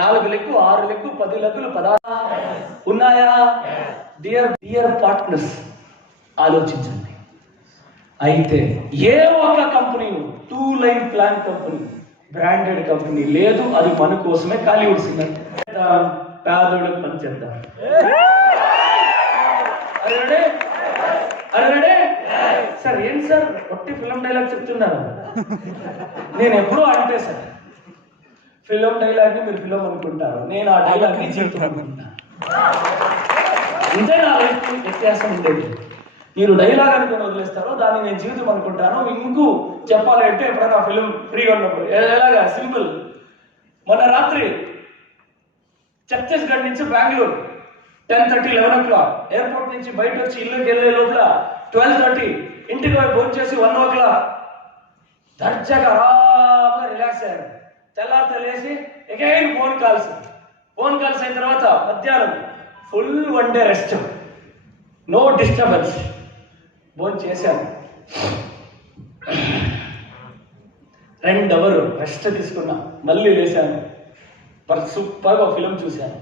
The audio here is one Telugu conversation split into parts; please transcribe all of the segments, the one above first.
4 లెక్కు 6 లెక్కు 10 లెక్కులు 16 ఉన్నాయా? డియర్ పార్ట్నర్స్, ఆలోచించండి. అయితే ఏ ఒక్క company 2 line plan company, branded company లేదు. అది మన కోసమే. కాలీవుడ్ సింగర్ పేదోళ్ళకి పనిచేద్దాం. అరే సార్, ఏంటి సార్ ఒట్టి ఫిల్మ్ డైలాగ్ చెప్తున్నారు? నేను ఎప్పుడూ అంటే సార్, ఫిల్మ్ డైలాగ్ని మీరు ఫిల్మ్ అనుకుంటారు, నేను ఆ డైలాగ్ని జీవితం అనుకుంటాను. ఇంతే నా లైఫ్ వ్యత్యాసం ఉండేది. మీరు డైలాగ్ అనుకుని వదిలేస్తారో దాన్ని నేను జీవితం అనుకుంటాను. ఇంకూ చెప్పాలంటే ఎప్పుడైనా ఫిల్మ్ ఫ్రీగా ఉన్నప్పుడు ఎలాగా సింపుల్. మొన్న రాత్రి ఛత్తీస్గఢ్ నుంచి బెంగళూరు 10:30, 11 o'clock, ఎయిర్పోర్ట్ నుంచి బయట వచ్చి ఇల్లుకి వెళ్ళే లోపల 12:30, ఇంటికి పోయి భోజనం చేసి 1 o'clock దర్జాగా ఆరాంగా రిలాక్స్ అయ్యారు. తెల్లారితే లేచి అగైన్ ఫోన్ కాల్స్ అయిన తర్వాత మధ్యాహ్నం full 1 day rest, no disturbance. భోజనం చేశాను, 2 hours రెస్ట్ తీసుకున్నా, మళ్ళీ లేచాను, సూపర్గా ఒక ఫిలిం చూశాను.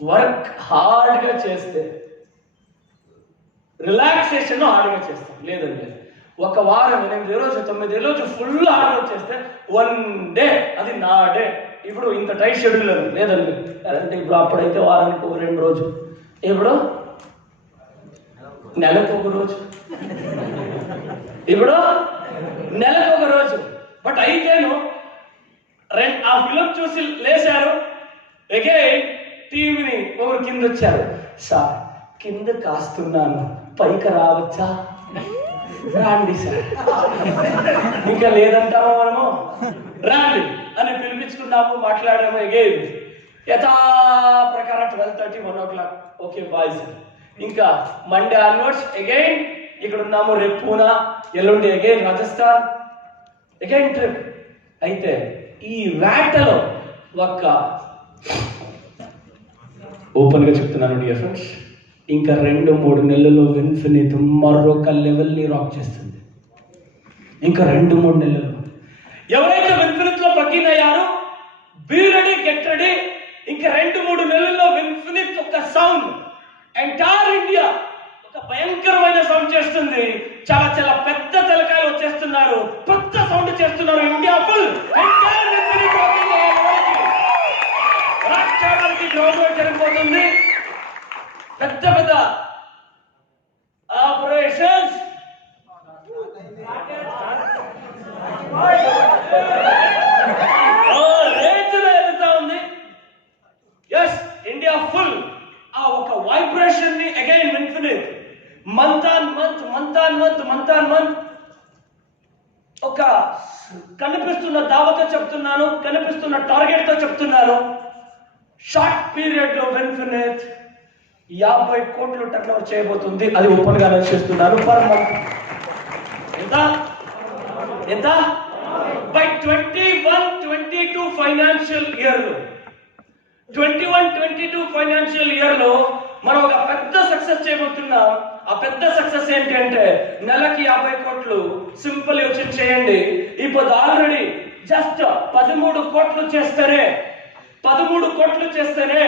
వర్క్ హార్డ్గా చేస్తే రిలాక్సేషన్ హార్డ్గా చేస్తాం, లేదండి. ఒక వారం 8 రోజు 9 రోజు ఫుల్ హార్డ్ వర్క్ చేస్తే 1 day అది నా డే. ఇప్పుడు ఇంత టైట్ షెడ్యూల్ లేదండి. అంటే ఇప్పుడు అప్పుడైతే వారానికి 2 రోజు, ఇప్పుడు నెలకు 1 రోజు, ఇప్పుడు నెలకు 1 రోజు. బట్ అయితేను ఆ ఫిలిం చూసి లేచారు, అగైన్ టీవీని ఒకరు కింద వచ్చారు. సార్, కింద కాస్తున్నాను, పైకి రావచ్చా? రాండి సార్. ఇంకా లేదంటామో మనము, రాండి అని పిలిపించుకున్నాము, మాట్లాడాము. అగైన్ యథా ప్రకారం 12:30, 1 o'clock, ఓకే బాయ్ సార్. ఇంకా మండే ఆన్వర్డ్స్ అగైన్ ఇక్కడ ఉన్నాము. రేపు పూనా, ఎల్లుండి అగైన్ రాజస్థాన్, అగైన్ ట్రిప్. అయితే ఈ వేటలో ఒక్క ఓపెన్గా చెప్తున్నాను డియర్ ఫ్రెండ్స్, ఇంకా 2-3 నెలల్లో ఇన్ఫినిట్ మరొక లెవెల్ని రాక్ చేస్తుంది. ఇంకా 2-3 నెలల్లో ఎవరైతే ఇన్ఫినిట్లో ప్లగిన్ అయ్యారో, బీ రెడీ, గెట్ రెడీ. ఇంకా 2-3 నెలల్లో ఇన్ఫినిట్ ఒక సౌండ్ ఎంటైర్ ఇండియా ఒక భయంకరమైన సౌండ్ చేస్తుంది. చాలా చాలా పెద్ద తలకాయలు వచ్చేస్తున్నారు, పెద్ద సౌండ్ చేస్తున్నారు. ఇండియా ఫుల్ రాష్ట్రానికి గ్రౌండ్ జరిగిపోతుంది. పెద్ద పెద్ద ఆపరేషన్స్ రేంజ్లో ఎదుగుతా ఉంది. ఎస్, ఇండియా ఫుల్ ఆ ఒక వైబ్రేషన్ ని again infinite month on month ఒక కనిపిస్తున్న దావతో చెప్తున్నాను, కనిపిస్తున్న టార్గెట్ తో చెప్తున్నాను. షార్ట్ పీరియడ్ లో ఇన్ఫినిట్ 50 కోట్లు టర్నోవర్ చేయబోతుంది. అది ఓపెన్ గా అనౌన్స్ చేస్తున్నాను. పర్ మంత్ ఎంత బై 21-22 ఫైనాన్షియల్ ఇయర్ లో 21-22 ఫైనాన్షియల్ ఇయర్ లో మనం ఒక పెద్ద సక్సెస్ చేయబోతున్నాం. ఆ పెద్ద సక్సెస్ ఏంటి అంటే నెలకి 50 కోట్లు. సింపుల్ యోచన చేయండి. ఇప్పుడు ఆల్రెడీ జస్ట్ 13 కోట్లు చేస్తేనే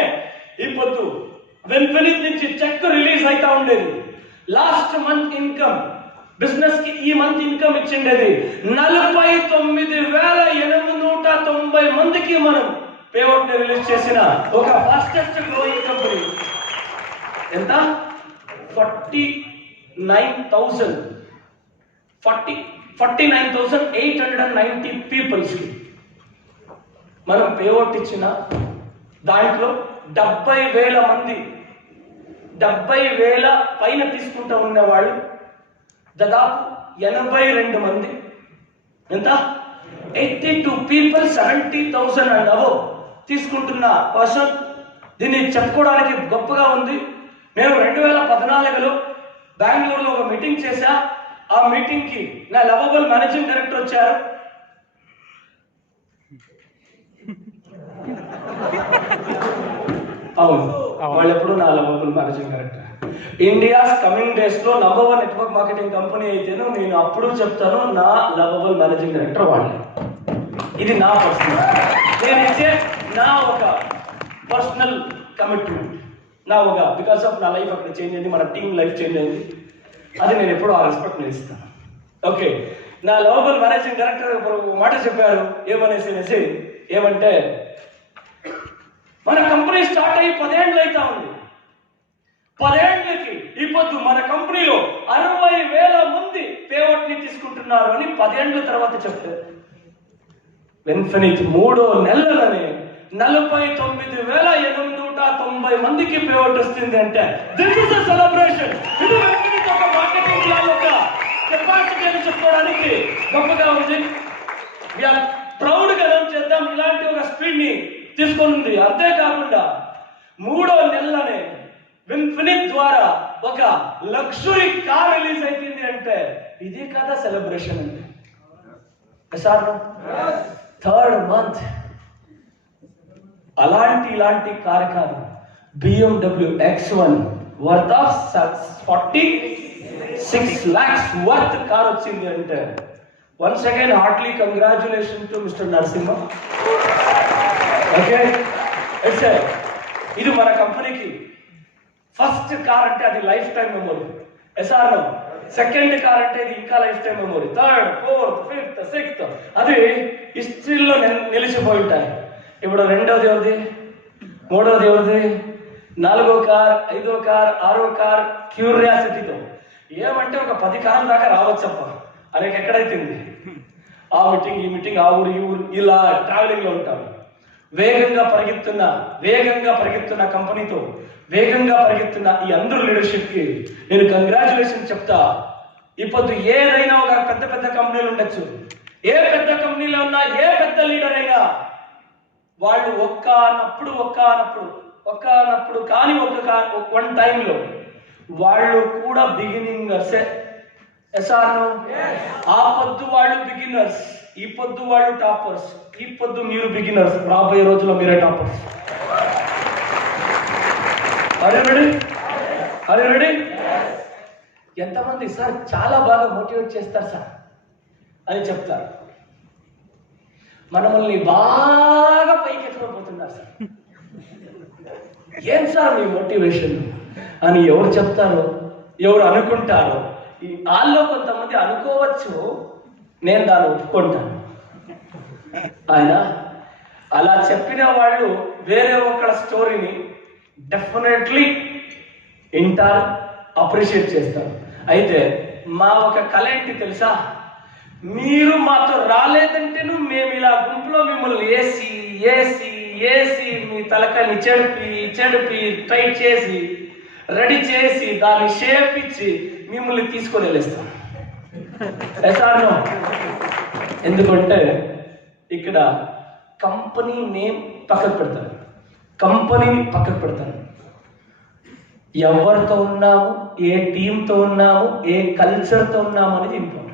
ఇప్పుడు ఇన్ఫినిట్ నుంచి చెక్ రిలీజ్ అవుతా ఉండేది. లాస్ట్ మంత్ ఇన్కమ్ బిజినెస్ కి ఈ మంత్ ఇన్కమ్ ఇచ్చిండేది 49,890 మందికి మనం పేఅవుట్ ని రిలీజ్ చేసిన ఒక ఫాస్టెస్ట్ గ్రోయింగ్ కంపెనీ. ఎంత? 49,890 పీపుల్స్ కి మనం పేఅవుట్ ఇచ్చిన దాంట్లో 70,000 మంది 70,000 పైన తీసుకుంటూ ఉన్నవాళ్ళు దాదాపు 82 మంది. ఎంత? 82 people 70,000 అండ్ అబవ్ తీసుకుంటున్న పర్సన్. దీన్ని చెప్పుకోవడానికి గొప్పగా ఉంది. మేము 2014లో బెంగళూరులో ఒక మీటింగ్ చేశా. ఆ మీటింగ్ కి నా లవబుల్ మేనేజింగ్ డైరెక్టర్ వచ్చారు. అవును, వాళ్ళు ఎప్పుడు నా lovable managing director. India's coming days లో #1 నెట్వర్క్ మార్కెటింగ్ కంపెనీ అయితేను నేను అప్పుడు చెప్తాను నా లవబుల్ మేనేజింగ్ డైరెక్టర్ వాళ్ళే. ఇది నా పర్సనల్. నేను ఇచ్చే నా ఒక పర్సనల్ కమిట్మెంట్, బికాస్ ఆఫ్ నా లైఫ్ అక్కడ చేంజ్ అయింది, మన టీం లైఫ్ చేంజ్ అయింది. అది నేను ఎప్పుడూ ఆ రెస్పెక్ట్ నేను ఇస్తాను. ఓకే, నా లవబుల్ మేనేజింగ్ డైరెక్టర్ ఒక మాట చెప్పారు, ఏమంటే మన కంపెనీ స్టార్ట్ అయ్యి 10 ఏళ్ళు అవుతా ఉంది. 10 ఏళ్ళకి ఇప్పుడు మన కంపెనీలో 60,000 మంది పేఅవుట్ ని తీసుకుంటున్నారు అని 10 ఏళ్ళ తర్వాత చెప్తారు. ఇన్ఫినిట్ 3 నెలలని 49,890 మందికి పేఅవుట్ వస్తుంది అంటే దిస్ ఇస్ అ సెలబ్రేషన్. ఇది ఇన్ఫినిట్ ఒక మార్కెటింగ్ ప్లాన్ ఒక కెపాసిటీ అని చెప్పుకోవడానికి గొప్పగా ఉంది. వీఆర్ ప్రౌడ్ గా అనౌన్స్ చేద్దాం, ఇలాంటి ఒక స్పీడ్ ని తీసుకుంది. అంతేకాకుండా 3వ నెలలోనే ఇన్ఫినిట్ ద్వారా ఒక లగ్జరీ కార్ రిలీజ్ అయిపోయింది అంటే ఇది కదా సెలబ్రేషన్ అంటే. థర్డ్ మంత్ ఇలాంటి కార్ కాదు, BMW X1 worth of 46 lakhs worth car వచ్చింది అంటే once again heartly congratulation to mister Narasimha. Okay, ఇది మన కంపెనీకి ఫస్ట్ కార్ అంటే అది లైఫ్ టైం మెమొరీ. ఎస్ఆర్లో సెకండ్ కార్ అంటే ఇది ఇంకా life time memory. Third, fourth, fifth, sixth అది హిస్టరీలో నిలిచిపోయి ఉంటాయి. ఇప్పుడు 2వది ఎవరిది, 3వది ఎవరిది, 4వ కార్, 5వ కార్, 6వ కార్ క్యూరియాసిటీతో ఏమంటే ఒక 10 కార్ల దాకా రావచ్చప్ప అనేక ఎక్కడైతుంది. ఆ మీటింగ్, ఈ మీటింగ్, ఆ ఊరు, ఈ ఊరు, ఇలా ట్రావెలింగ్ లో ఉంటాం. వేగంగా పరిగెత్తున్న కంపెనీతో వేగంగా పరిగెత్తున్న ఈ అందరూ లీడర్షిప్ కి నేను కంగ్రాచులేషన్ చెప్తా. ఇప్పుడు ఏదైనా ఒక పెద్ద కంపెనీలు ఉండొచ్చు, ఏ పెద్ద కంపెనీలో ఉన్నా ఏ పెద్ద లీడర్ అయినా వాళ్ళు ఒక్కనప్పుడు కానీ వన్ టైంలో వాళ్ళు కూడా బిగినింగర్సే. ఎస్ఆర్ను ఆ పొద్దు వాళ్ళు బిగినర్స్, ఈ పొద్దు వాళ్ళు టాపర్స్, ఈ పొద్దు మీరు బిగినర్స్, రాబోయే రోజుల్లో మీరే టాపర్స్. Are you ready? ఎంతమంది సార్ చాలా బాగా మోటివేట్ చేస్తారు సార్ అని చెప్తారు, మనల్ని బాగా పైకి ఎత్తుకోబోతున్నారు సార్, ఏం సార్ మీ మోటివేషన్ అని ఎవరు చెప్తారో, ఎవరు అనుకుంటారో, వాళ్ళలో కొంతమంది అనుకోవచ్చు, నేను దాన్ని ఒప్పుకుంటాను. ఆయన అలా చెప్పిన వాళ్ళు వేరే ఒకళ్ళ స్టోరీని డెఫినెట్లీ వింటారు, అప్రిషియేట్ చేస్తారు. అయితే మా ఒక కళ ఏంటి తెలుసా, మీరు మాతో రాలేదంటేను మేము ఇలా గుంపులో మిమ్మల్ని ఏసి మీ తలకాయని చెడిపి టైట్ చేసి రెడీ చేసి దాన్ని షేప్ ఇచ్చి మిమ్మల్ని తీసుకొని వెళ్ళేస్తాం. ఎసానో ఎందుకంటే ఇక్కడ కంపెనీ నేమ్ పక్కకు పెడతాను, కంపెనీని పక్కకు పెడతాను. ఎవరితో ఉన్నాము, ఏ టీంతో ఉన్నాము, ఏ కల్చర్తో ఉన్నాము అనేది ఇంపార్టెంట్.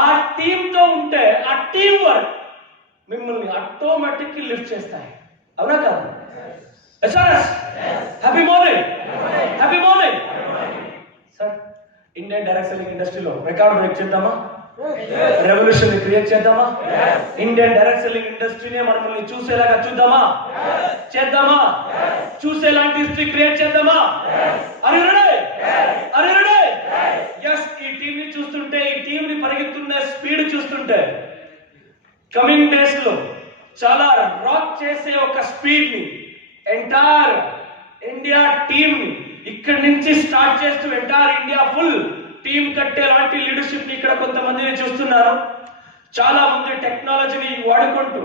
ఆ టీంతో ఉంటే ఆ టీం వర్క్ మిమ్మల్ని ఆటోమేటిక్లీ లిఫ్ట్ చేస్తాయి, అవునా కాదు? Happy morning sir. Indian direct selling ఇండస్ట్రీలో రికార్డ్ బ్రేక్ చేద్దామా, రెవల్యూషన్ క్రియేట్ చేద్దామా? ఇండియన్ డైరెక్ట్ సెల్లింగ్ ఇండస్ట్రీనే మనల్ని చూసేలాగా చేద్దామా? చూసేలాంటి హిస్టరీ క్రియేట్ చేద్దామా? ఎస్, ఈ టీం ని చూస్తుంటే, ఈ టీం ని పరిగెత్తున్న స్పీడ్ చూస్తుంటే కమింగ్ డేస్ లో చాలా రాక్ చేసే ఒక స్పీడ్ ని ఎంటైర్ ఇండియా టీం ని ఇక్కడి నుంచి స్టార్ట్ చేస్తూ ఎంటైర్ ఇండియా ఫుల్ టీం కట్టే లాంటి లీడర్షిప్ ని ఇక్కడ కొంతమందిని చూస్తున్నారు. చాలా మంది టెక్నాలజీని వాడుకుంటూ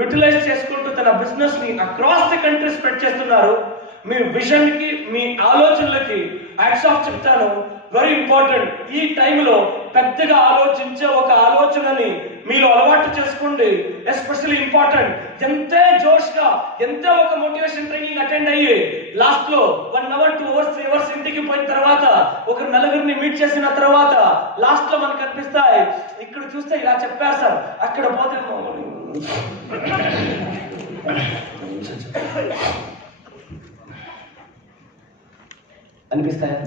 యూటిలైజ్ చేసుకుంటూ తన బిజినెస్ ని అక్రాస్ ది కంట్రీ స్ప్రెడ్ చేస్తున్నారు. మీ విజన్ కి, మీ ఆలోచనలకి హ్యాట్స్ ఆఫ్ చెప్తాను. Very important. ఈ టైంలో పెద్దగా ఆలోచించే ఒక ఆలోచనని మీలో అలవాటు చేసుకోండి. ఎస్పెషల్లీ ఇంపార్టెంట్, ఎంతే జోష్ గా, ఎంతే ఒక మోటివేషన్ ట్రైనింగ్ అటెండ్ అయ్యి లాస్ట్ లో 1 hour 2 hours 3 hours ఇంటికి పోయిన తర్వాత ఒక నలుగురిని మీట్ చేసిన తర్వాత లాస్ట్ లో మనకు అనిపిస్తాయి, ఇక్కడ చూస్తే ఇలా చెప్పారు సార్, అక్కడ పోతే అనిపిస్తాయా?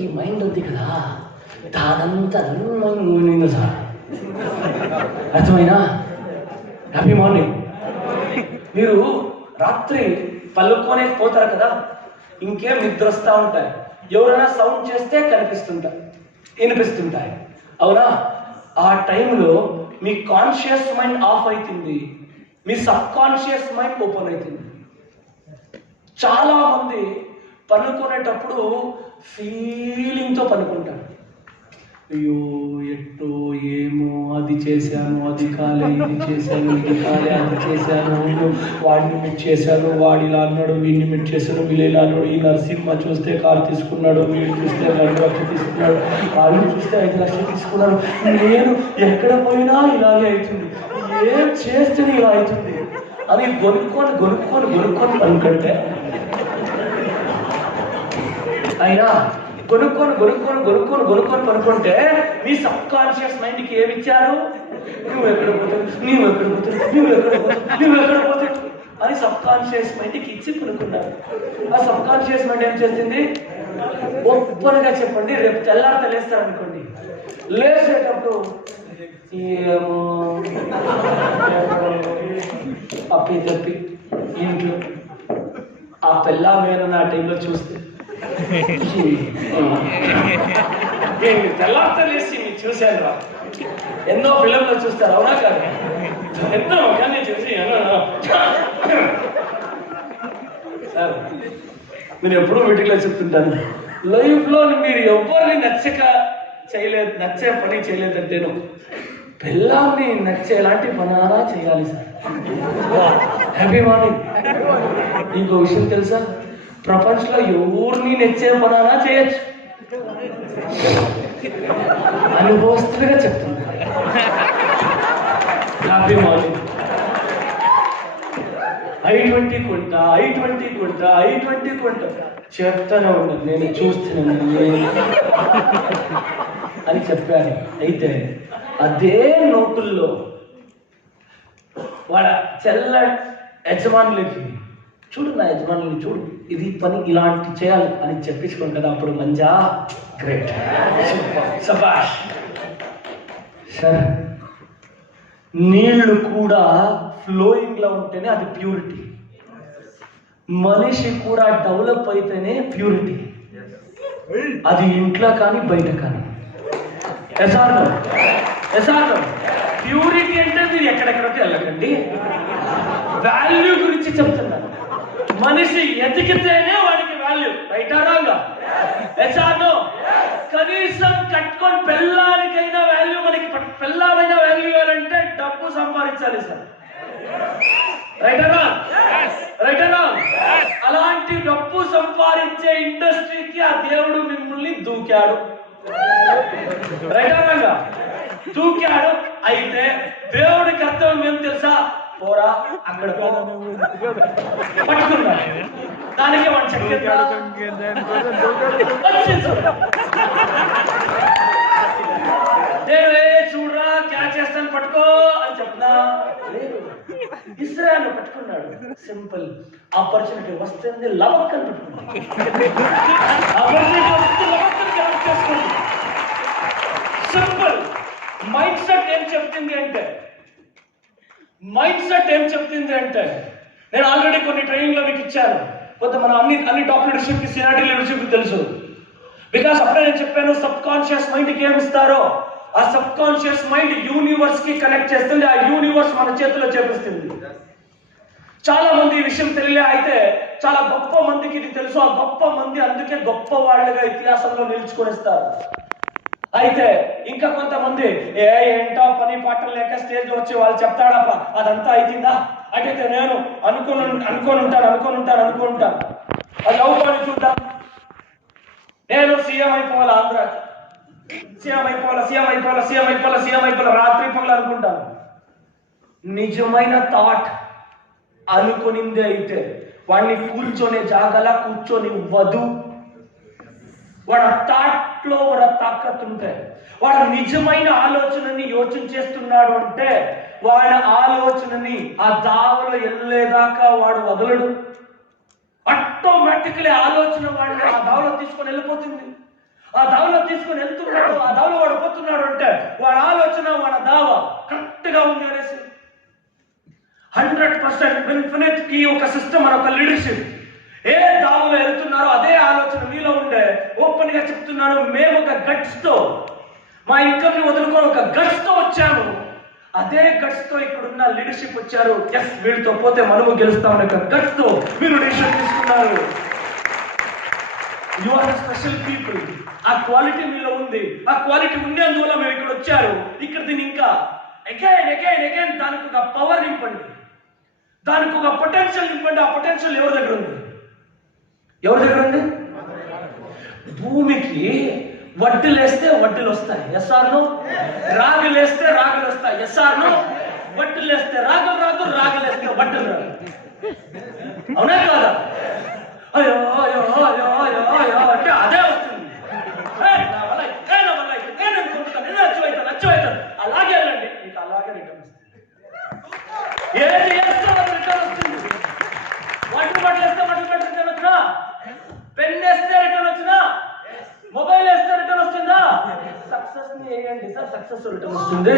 ఈ మైండ్ ఉంది కదా, దానంతా సార్ అర్థమైనా? Happy morning. మీరు రాత్రి పలుకొని పోతారు కదా, ఇంకేం నిద్ర వస్తూ ఉంటాయి, ఎవరైనా సౌండ్ చేస్తే వినిపిస్తుంటాయి, అవునా? ఆ టైంలో మీ కాన్షియస్ మైండ్ ఆఫ్ అవుతుంది, మీ సబ్ కాన్షియస్ మైండ్ ఓపెన్ అవుతుంది. చాలా మంది పనుకునేటప్పుడు ఫీలింగ్తో పనుకుంటారు. అయ్యో ఎట్టో ఏమో, అది చేశాను, అది కాలే, ఇది చేశాను, ఇది కాలే, అది చేశాను, వాడిని మిట్ చేశాను, వాడు ఇలా అన్నాడు, వీడిని మిట్ చేశాను, వీళ్ళు ఇలా అన్నాడు, ఈ నరసింహ చూస్తే కారు తీసుకున్నాడు, వీడు చూస్తే 2 లక్షలు తీసుకున్నాడు, వాళ్ళు చూస్తే 5 లక్షలు తీసుకున్నాడు, నేను ఎక్కడ పోయినా ఇలాగే అవుతుంది, ఏం చేస్తే ఇలా అవుతుంది అని గొనుక్కొని పనుకుంటే, అయినా కొనుక్కొని పనుకుంటే మీ సబ్ కాన్షియస్ మైండ్కి ఏమిచ్చారు? నువ్వు ఎక్కడ పోతావు అని సబ్ కాన్షియస్ మైండ్కి ఇచ్చి పనుకున్నారు. ఆ సబ్ కాన్షియస్ మైండ్ ఏం చేసింది? ఓపెన్గా చెప్పండి, రేపు తెల్లారితే లేస్తారనుకోండి, లేచేటప్పుడు ఏమో అప్పి తప్పి ఇంట్లో ఆ పెళ్ళామేనని ఆ టైంలో చూస్తే తెల్లార్తలేసి మీరు చూశాను రా, ఎన్నో ఫిలింలో చూస్తారు, అవునా కాదు? ఎంతో కానీ చూసి సార్ మీరు ఎప్పుడూ మీటింగ్లో చెప్తుంటాను, లైఫ్లో మీరు ఎవరిని నచ్చే పని చేయలేదంటేను పిల్లల్ని నచ్చేలాంటి పనానా చేయాలి సార్. Happy morning. ఇంకో విషయం తెలుసా? ప్రపంచంలో ఎవరిని నచ్చే పనానా చేయొచ్చు, అనుభవస్తులుగా చెప్తున్నా. Happy morning. I20 కొంట చెప్తానే ఉండదు, నేను చూస్తున్నాను అని చెప్పాను. అయితే అదే నోటుల్లో వాళ్ళ చెల్ల యజమానులకి, చూడు నా యజమానులు చూడు, ఇది పని ఇలాంటి చేయాలి అని చెప్పించుకోండి కదా, అప్పుడు మంజా గ్రేట్, సబాష్. సరే, నీళ్లు కూడా ఫ్లోయింగ్ లో ఉంటేనే అది ప్యూరిటీ, మనిషి కూడా డెవలప్ అయితేనే ప్యూరిటీ, అది ఇంట్లో కానీ బయట కానీ. యథార్థం ప్యూరిటీ అంటే మీరు ఎక్కడెక్కడికి వెళ్ళకండి, వాల్యూ గురించి చెప్తున్నాను. మనిషి ఎదిగితేనే వాడికి వాల్యూ, రైటా రాంగా? యథార్థం. కనీసం కట్టుకొని పెళ్ళానికైనా వాల్యూ, మనకి పెళ్ళామైనా వాల్యూ ఇవ్వాలంటే డబ్బు సంపాదించాలి సార్, రైటరా? అలాంటి డబ్బు సంపాదించే ఇండస్ట్రీకి ఆ దేవుడు మిమ్మల్ని దూకాడు, రైటరా? దూకాడు. అయితే దేవుడి కర్తవ్యం ఏం తెలుసా? పోరా అక్కడ పట్టుకున్నాడు, దానికి వాడు చూడరా క్యాచ్ చేస్తాను పట్టుకో అని చెప్పినా ఇస్రాయల్ పట్టుకున్నాడు. సింపుల్, ఆపర్చునిటీ వస్తుంది లవక్ అని పట్టుకున్నాడు. సింపుల్. మైండ్ సెట్ ఏం చెప్తుంది అంటే నేను ఆల్రెడీ కొన్ని ట్రైనింగ్ లో మీకు ఇచ్చాను. కొంత మన అన్ని టాప్ లీడర్షిప్ కి సీనియర్ లీడర్షిప్ కి తెలుసు. బికాస్ అప్పుడే నేను చెప్పాను, సబ్ కాన్షియస్ మైండ్ కి ఏమి ఇస్తారో ఆ సబ్ కాన్షియస్ మైండ్ యూనివర్స్ కి కనెక్ట్ చేస్తుంది, ఆ యూనివర్స్ మన చేతిలో చేపిస్తుంది. చాలా మంది ఈ విషయం తెలియలే, అయితే చాలా గొప్ప మందికి ఇది తెలుసు. ఆ గొప్ప మంది అందుకే గొప్ప వాళ్ళుగా ఇతిహాసంలో నిలుచుకొనిస్తారు. అయితే ఇంకా కొంతమంది ఏంటో పని పాటలు లేక స్టేజ్ వచ్చి వాళ్ళు చెప్తాడప్ప అదంతా అయితుందా అంటే నేను అనుకొని ఉంటాను. అది అవుతాను చూద్దాం. నేను సీఎం అయిపోవాలి, ఆంధ్రాకి సీఎం అయిపోవాలి రాత్రి పగలు అనుకుంటాను. నిజమైన థాట్ అనుకునిందే అయితే వాడిని కూర్చొని వధు, వాడు థాట్ లో వాడు తాకత్ ఉంటే, వాడు నిజమైన ఆలోచనని యోచన చేస్తున్నాడు అంటే వాడి ఆలోచనని ఆ దావలో వెళ్ళేదాకా వాడు వదలడు. ఆటోమేటిక్లీ ఆలోచన వాడిని ఆ దావలో తీసుకొని వెళ్ళిపోతుంది. ఆ దావలో తీసుకొని వెళ్తున్నాడు, ఆ దావలో వాడు పోతున్నాడు అంటే వాడి ఆలోచన వాడి దావ కరెక్ట్ గా ఇన్ఫినిట్ కి ఒక సిస్టమ్ అని ఒక లీడర్షిప్ ఏ దాములో వెళ్తున్నారో అదే ఆలోచన మీలో ఉండే. ఓపెన్ గా చెప్తున్నాను, మేము ఒక గట్స్ తో మా ఇన్కమ్ ని వదులుకొని ఒక గట్స్ తో వచ్చాము. అదే గట్స్ తో ఇక్కడున్న లీడర్షిప్ వచ్చారు. ఎస్, వీళ్ళతో పోతే మనము గెలుస్తామనే ఒక గట్స్ తో మీరు డిసిషన్ తీసుకున్నారు. You are special people. ఆ క్వాలిటీ మీలో ఉంది. ఆ క్వాలిటీ ఉండేందువల్ల మీరు ఇక్కడ వచ్చారు. ఇక్కడ దీన్ని ఇంకా అగైన్ దానికి ఒక పవర్ నింపండి, దానికి ఒక పొటెన్షియల్ నింపండి. ఆ పొటెన్షియల్ ఎవరి దగ్గర ఉంది? ఎవరి దగ్గర ఉంది? భూమికి వడ్డీలేస్తే వడ్డీలు వస్తాయి, ఎస్ఆర్ను. రాగులేస్తే రాగులు వస్తాయి, ఎస్ఆర్ను. వడ్డీలేస్తే రాగులు రాదు, రాగులేస్తే వడ్డీలు రాదు. అవునా కాదా? అయ్యో అయ్యో అయ్యో అయ్యో అయ్యో అంటే అదే వస్తుంది. నచ్చవుతాను అలాగే వెళ్ళండి, మీకు అలాగే రిటర్న్ వస్తుంది. ఏది వేస్తే మనకు రిటర్న్ వస్తుంది. వాటర్ బాటిల్ వేస్తే వాటర్ బాటిల్ రిటర్న్ వచ్చినా, పెన్ వేస్తే రిటర్న్ వచ్చినా, మొబైల్ వేస్తే రిటర్న్ వస్తుందా? సక్సెస్ ని వేయండి సార్, సక్సెస్ రిటర్న్ వస్తుంది.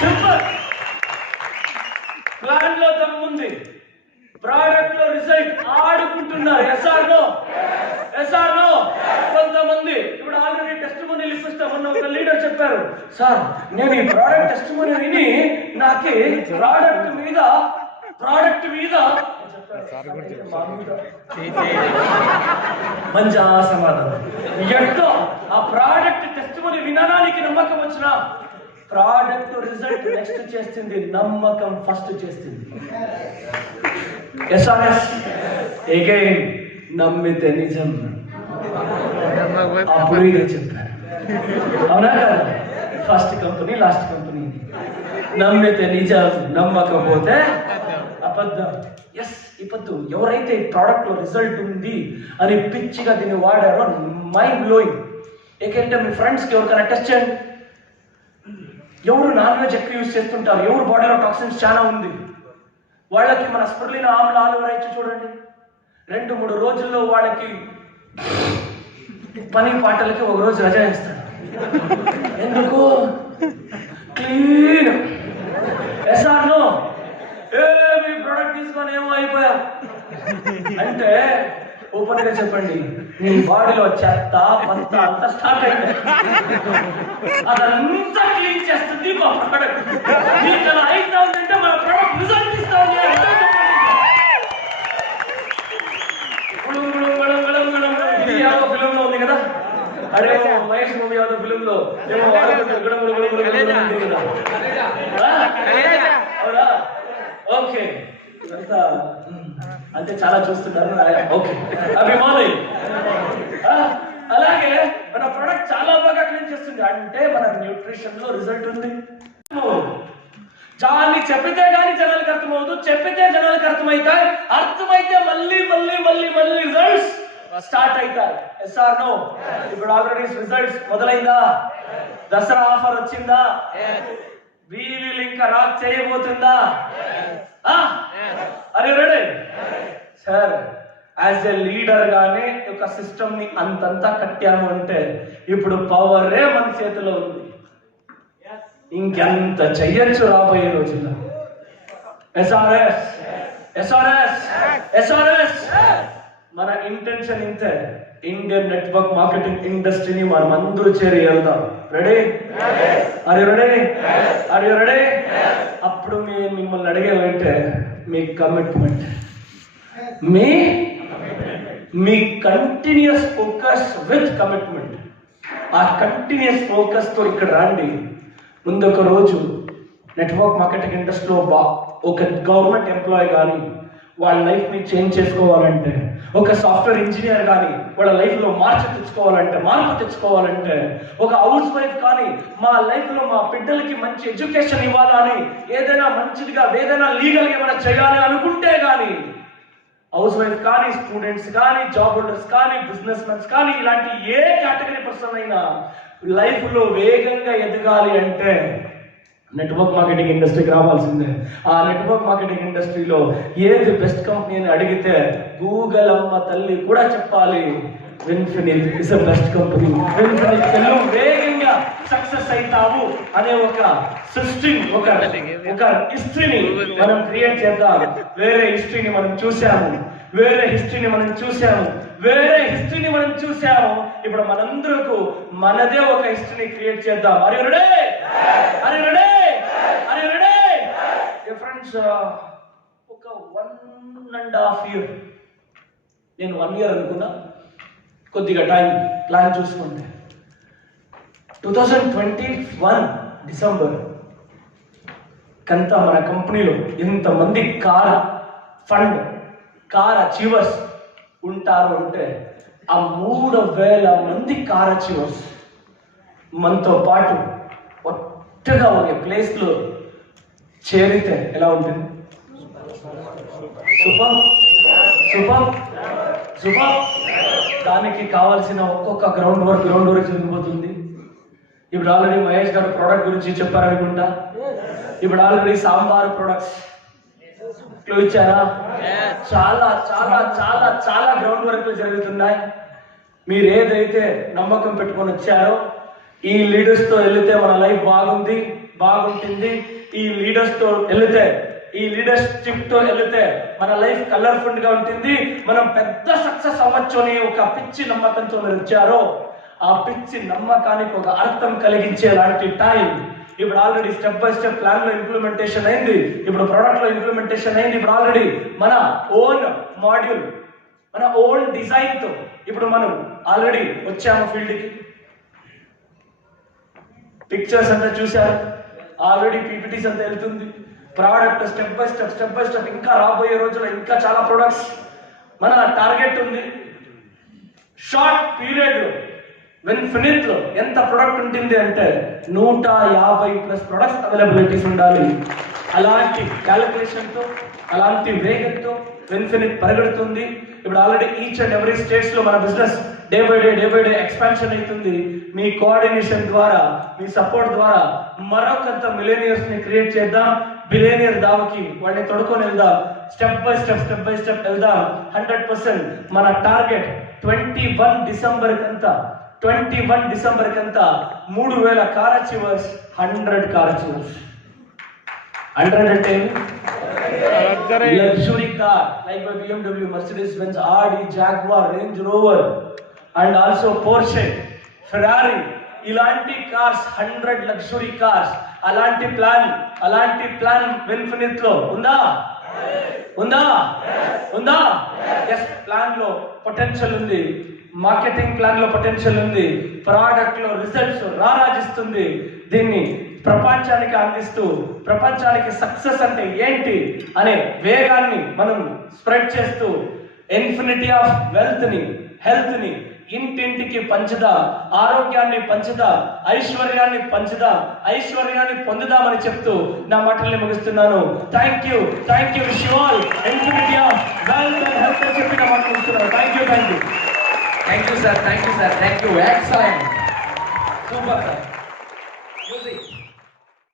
సింపుల్. ప్లాన్ లో దమ్ముంది, ప్రోడక్ట్ లో రిజల్ట్ ఆడుకుంటున్నారు. ఎస్ఆర్నో కొంతమంది ఇప్పుడు ఆల్రెడీ టెస్టిమోనీలు ఇప్పిస్తాం. మొన్న ఒక లీడర్ చెప్పారు, సార్ నేను ఈ ప్రోడక్ట్ టెస్టిమోనీ విని నాకే ప్రోడక్ట్ మీద మంచి సమాధానం. ఎంతో ఆ ప్రోడక్ట్ టెస్టిమోనీ వినడానికి నమ్మకం వచ్చిన ప్రోడక్ట్ రిజల్ట్ నెక్స్ట్ చేస్తుంది, నమ్మకం ఫస్ట్ చేస్తుంది. ఎస్ఆర్ఎస్ అగైన్ నమ్మితే నిజం. అప్పుడు ఇదే చెప్పారు, అవునా కదా? First company last company. నమ్మితే నిజం, నమ్మకపోతే అబద్ధం. ఎస్, ఇప్పుడు ఎవరైతే ప్రోడక్ట్ లో రిజల్ట్ ఉంది అని పిచ్చిగా దీన్ని వాడారో మైండ్ బ్లోయింగ్. ఏకంటే మీ ఫ్రెండ్స్ కి ఎవరికైనా టెస్ట్ చేయండి. ఎవరు నాన్ వెజ్ ఎక్కువ యూజ్ చేస్తుంటారు, ఎవరు బాడీలో టాక్సిన్స్ చాలా ఉంది, వాళ్ళకి మన స్పిరులినా ఆమ్ల ఆలివ్ ఇచ్చి చూడండి. 2-3 రోజుల్లో వాళ్ళకి పని పాటలకి ఒక రోజు రజా ఇస్తాడు. ఎందుకు? క్లీన్. ఎస్ఆర్నో మీ ప్రోడక్ట్ తీసుకొని ఏమో అయిపోయా అంటే ఓపెన్ గా చెప్పండి, నీ బాడీలో చెత్త పంత అంతా స్టార్ట్ అయింది. అదంతా క్లీన్ చేస్తుంది మా ప్రోడక్ట్. మీకు అలా అవుతా ఉందంటే మన ప్రోడక్ట్ రిజల్ట్ ఇస్తా ఉంది. ఫిలిం లో ఉంది కదా, అరే మహేష్ మూవీ యాదవ్ ఫిలిం లో అవునా? ఓకే, అంటే చాలా చూస్తున్నారు. ఓకే, అభిమాని. అలాగే మన ప్రోడక్ట్ చాలా బాగా క్లీన్ చేస్తుంది అంటే మన న్యూట్రిషన్ లో రిజల్ట్ ఉంది. దాన్ని చెప్పితే గానీ జనాలకు అర్థమవుతుంది, చెప్పితే జనాలకు అర్థమవుతాయి, అర్థమైతే మళ్ళీ మళ్ళీ మళ్ళీ మళ్ళీ రిజల్ట్స్ స్టార్ట్ అవుతాయి. ఎస్ఆర్నో ఇప్పుడు ఆల్రెడీ రిజల్ట్స్ మొదలైందా? దసరా ఆఫర్ వచ్చిందా? వీళ్ళు ఇంకా రాక్ చేయబోతుందా? అరే ready sir. As a leader గానే ఒక సిస్టమ్ ని అంతంతా కట్టాము అంటే ఇప్పుడు పవరే మన చేతిలో ఉంది. ఇంకెంత చెయ్యొచ్చు రాబోయే రోజుల్లో. ఎస్ఆర్ఎస్ ఎస్ఆర్ఎస్ ఎస్ఆర్ఎస్ మన ఇంటెన్షన్ ఇంతే. ఇండియన్ నెట్వర్క్ మార్కెటింగ్ ఇండస్ట్రీని మనం అందరూ చేరి వెళ్దాం. Ready? Are you ready? Are you ready? అప్పుడు మిమ్మల్ని అడిగేవంటే మీ కమిట్మెంట్, మీ కంటిన్యూస్ ఫోకస్ విత్ కమిట్మెంట్. ఆ కంటిన్యూస్ ఫోకస్ తో ఇక్కడ రండి. ముందొక రోజు నెట్వర్క్ మార్కెటింగ్ ఇండస్ట్రీలో ఒక గవర్నమెంట్ ఎంప్లాయీ కానీ వాళ్ళ లైఫ్ ని చేంజ్ చేసుకోవాలంటే, ఒక సాఫ్ట్వేర్ ఇంజనీర్ కానీ వాళ్ళ లైఫ్ లో మార్పు తెచ్చుకోవాలంటే, ఒక హౌస్ వైఫ్ కానీ మా లైఫ్ లో మా బిడ్డలకి మంచి ఎడ్యుకేషన్ ఇవ్వాలని, ఏదైనా మంచిదిగా ఏదైనా లీగల్ ఏమైనా చేయాలి అనుకుంటే కానీ, హౌస్ వైఫ్ కానీ స్టూడెంట్స్ కానీ జాబ్ హోల్డర్స్ కానీ బిజినెస్ మెన్స్ కానీ ఇలాంటి ఏ కేటగిరీ పర్సన్ అయినా లైఫ్ లో వేగంగా ఎదగాలి అంటే నెట్వర్క్ మార్కెటింగ్ ఇండస్ట్రీకి రావాల్సిందే. ఆ నెట్వర్క్ మార్కెటింగ్ ఇండస్ట్రీలో ఏది బెస్ట్ కంపెనీ అని అడిగితే గూగుల్ అమ్మ తల్లి కూడా చెప్పాలి, infinite is the best company. Infinite వేగంగా సక్సెస్ అవుతావు అనే ఒక సృష్టిని, ఒక హిస్టరీని మనం క్రియేట్ చేద్దాం. వేరే హిస్టరీని మనం చూసాము, వేరే హిస్టరీని మనం చూసాము, వేరే హిస్టరీని మనం చూసాము. ఇప్పుడు మనందరకు మనదే ఒక హిస్టరీని క్రియేట్ చేద్దాం. Are you ready? Are you ready? Are you ready? Friends, ఒక 1.5 year, నేను 1 year అనుకున్నా, కొద్దిగా టైం ప్లాన్ చూసుకుంటే 2021 డిసెంబర్ కంతా మన కంపెనీలో ఎంతమంది కార్ అచీవర్స్ ఉంటారు అంటే ఆ 3,000 మంది కార్ అచీవర్స్ మనతో పాటు ఒట్టగా ఒక ప్లేస్లో చేరితే ఎలా ఉంటుంది? Super super super. దానికి కావాల్సిన ఒక్కొక్క గ్రౌండ్ వర్క్ జరిగిపోతుంది. ఇప్పుడు ఆల్రెడీ మహేష్ గారు ప్రోడక్ట్ గురించి చెప్పారనుకుంటా. ఇప్పుడు ఆల్రెడీ సాంబార్ ప్రొడక్ట్స్ ఇచ్చారా? చాలా చాలా చాలా చాలా గ్రౌండ్ వర్క్లు జరుగుతున్నాయి. మీరు ఏదైతే నమ్మకం పెట్టుకొని వచ్చారో, ఈ లీడర్స్ తో వెళితే మన లైఫ్ బాగుంటుంది, ఈ లీడర్స్ తో వెళితే, ఈ లీడర్షిప్ తో వెళితే మన లైఫ్ కలర్ఫుల్ గా ఉంటుంది, మనం పెద్ద సక్సెస్ అవ్వచ్చు అని ఒక పిచ్చి నమ్మకంతో మీరు వచ్చారో, ఆ పిచ్చి నమ్మకానికి ఒక అర్థం కలిగించేలాంటి టైం ఇప్పుడు already step by step plan లో ఇంప్లిమెంటేషన్ అయింది, ఇప్పుడు ప్రొడక్ట్ లో ఇంప్లిమెంటేషన్ అయింది. ఇప్పుడు ఆల్రెడీ మన ఓన్ మాడ్యూల్, మన ఓన్ డిజైన్ తో ఇప్పుడు మనం ఆల్రెడీ వచ్చాము ఫీల్డ్ కి. పిక్చర్స్ అంతా చూశారు, ఆల్రెడీ పీపీటీస్ అంతా వెళ్తుంది. ప్రోడక్ట్ స్టెప్ బై స్టెప్ ఇంకా రాబోయే రోజుల్లో ఇంకా చాలా ప్రొడక్ట్స్. మన టార్గెట్ ఉంది షార్ట్ పీరియడ్ విన్ఫినిట్ లో ఎంత ప్రొడక్ట్ ఉంటుంది అంటే 150+ ప్రొడక్ట్స్ అవైలబిలిటీస్ ఉండాలి. అలాంటి క్యాలిక్యులేషన్ తో, అలాంటి వేగంతో విన్ఫినిట్ పరిగెడుతుంది. ఇప్పుడు already each and every states లో మన business day by day expansion అవుతుంది. మీ కోఆర్డినేషన్ ద్వారా, మీ సపోర్ట్ ద్వారా మరొకంత మిలేనియర్స్ ని క్రియేట్ చేద్దాం. బిలియనియర్ దావకి వాడిని తొడుకొని వెళ్దాం. స్టెప్ బై స్టెప్ వెళ్దాం. 100% మన టార్గెట్ 21 డిసెంబర్ కంతా 3,000 కార్ అచీవర్స్, 100 కార్ అచీవర్స్. 100 అంటే luxury car like BMW, Mercedes Benz, Audi, Jaguar, Range Rover and also Porsche, Ferrari, ఇలాంటి కార్స్ 100 లగ్జరీ కార్స్. అలాంటి ప్లాన్ విన్ఫినిట్ లో ఉందా? ఎస్, ప్లాన్ లో పొటెన్షియల్ ఉంది, మార్కెటింగ్ ప్లాన్ లో పొటెన్షియల్ ఉంది, ప్రోడక్ట్ లో రిజల్ట్స్ రారాజిస్తుంది. దీన్ని ప్రపంచానికి అందిస్తూ, ప్రపంచానికి సక్సెస్ అంటే ఏంటి అనే వేగాన్ని మనం స్ప్రెడ్ చేస్తూ, ఇన్ఫినిటీ ఆఫ్ వెల్త్ ని, హెల్త్ ని ఇంటింటికి పంచుదాం, ఆరోగ్యాన్ని పంచుదాం, ఐశ్వర్యాన్ని పొందుదామని చెప్తూ నా మాటల్ని ముగిస్తున్నాను. Thank you. Wish you all infinity of wealth and health అని చెప్పి నా మాటలు ముగిస్తున్నాను. Thank you sir. Excellent. Super sir.